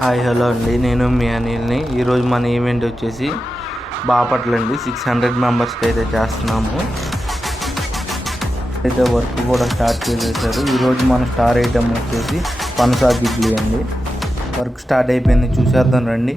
Hi hello అండి, నేను మీ అనిల్ని. ఈరోజు మన ఈవెంట్ వచ్చేసి బాపట్ల అండి. 600 మెంబర్స్కి అయితే చేస్తున్నాము. అయితే వర్క్ కూడా స్టార్ట్ చేసేసారు. ఈరోజు మన స్టార్ ఐటమ్ వచ్చేసి పనస ఇడ్లీ అండి. వర్క్ స్టార్ట్ అయిపోయింది, చూసేద్దాం రండి.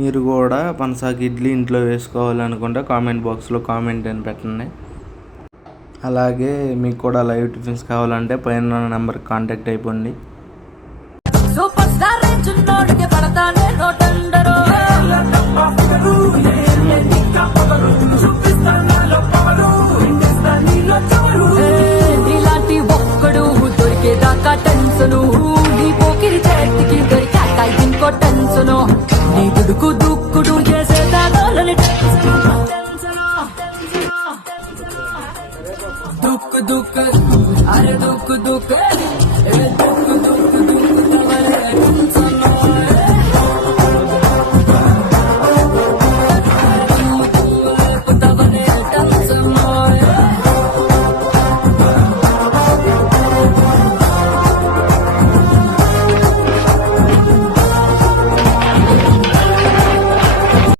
మీరు కూడా పనసాకి ఇడ్లీ ఇంట్లో వేసుకోవాలనుకుంటే కామెంట్ బాక్స్లో కామెంట్ అని పెట్టండి. అలాగే మీకు కూడా లైవ్ టిఫిన్స్ కావాలంటే పైన నెంబర్కి కాంటాక్ట్ అయిపోండి. ఇలాంటి ఒక్కడు దొరికేదాకా